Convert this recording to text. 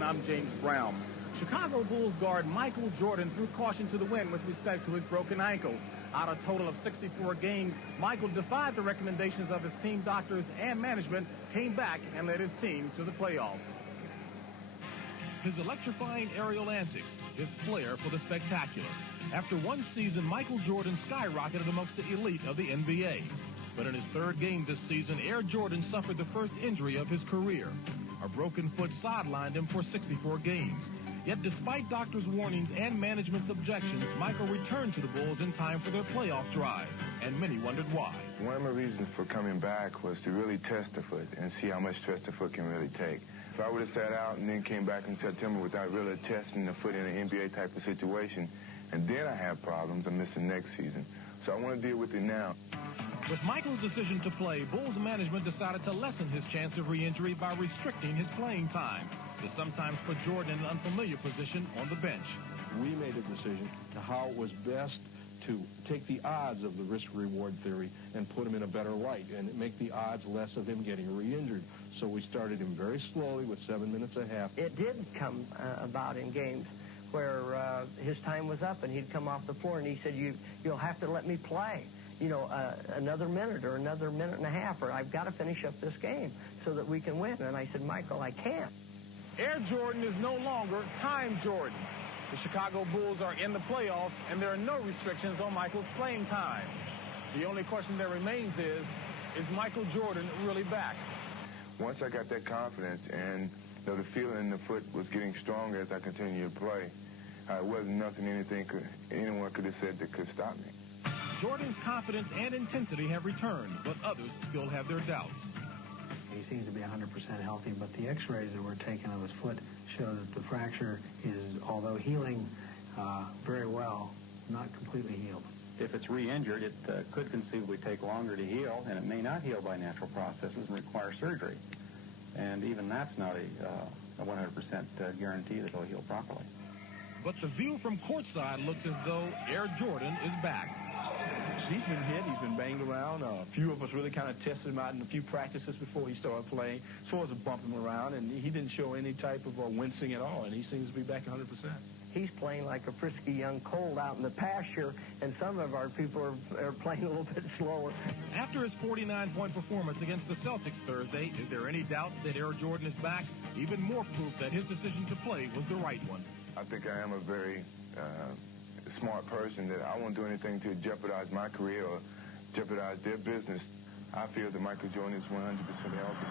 everyone. I'm James Brown. Chicago Bulls guard Michael Jordan threw caution to the wind with respect to his broken ankle. Out of a total of 64 games, Michael defied the recommendations of his team doctors and management, came back and led his team to the playoffs. His electrifying aerial antics, his flair for the spectacular. After one season, Michael Jordan skyrocketed amongst the elite of the NBA. But in his third game this season, Air Jordan suffered the first injury of his career. A broken foot sidelined him for 64 games. Yet despite doctors' warnings and management's objections, Michael returned to the Bulls in time for their playoff drive, and many wondered why. One of my reasons for coming back was to really test the foot and see how much stress the foot can really take. If I would have sat out and then came back in September without really testing the foot in an NBA type of situation, and then I have problems, I'm missing next season. So I want to deal with it now. With Michael's decision to play, Bulls management decided to lessen his chance of re-injury by restricting his playing time, to sometimes put Jordan in an unfamiliar position on the bench. We made a decision to how it was best to take the odds of the risk-reward theory and put him in a better light and make the odds less of him getting re-injured. So we started him very slowly with 7 minutes a half. It did come about in games where his time was up and he'd come off the floor and he said, you'll have to let me play. You know, another minute or another minute and a half, or I've got to finish up this game so that we can win. And I said, Michael, I can't. Air Jordan is no longer Time Jordan. The Chicago Bulls are in the playoffs, and there are no restrictions on Michael's playing time. The only question that remains is Michael Jordan really back? Once I got that confidence and the feeling in the foot was getting stronger as I continued to play, it wasn't nothing anyone could have said that could stop me. Jordan's confidence and intensity have returned, but others still have their doubts. He seems to be 100% healthy, but the x-rays that were taken of his foot show that the fracture is, although healing very well, not completely healed. If it's re-injured, it could conceivably take longer to heal, and it may not heal by natural processes and require surgery. And even that's not a 100% guarantee that it'll heal properly. But the view from courtside looks as though Air Jordan is back. He's been hit. He's been banged around. A few of us really kind of tested him out in a few practices before he started playing, as far as to bump him around, and he didn't show any type of wincing at all, and he seems to be back 100%. He's playing like a frisky young colt out in the pasture, and some of our people are playing a little bit slower. After his 49-point performance against the Celtics Thursday, is there any doubt that Air Jordan is back? Even more proof that his decision to play was the right one. I think I am a very smart person, that I won't do anything to jeopardize my career or jeopardize their business. I feel that Michael Jordan is 100% healthy.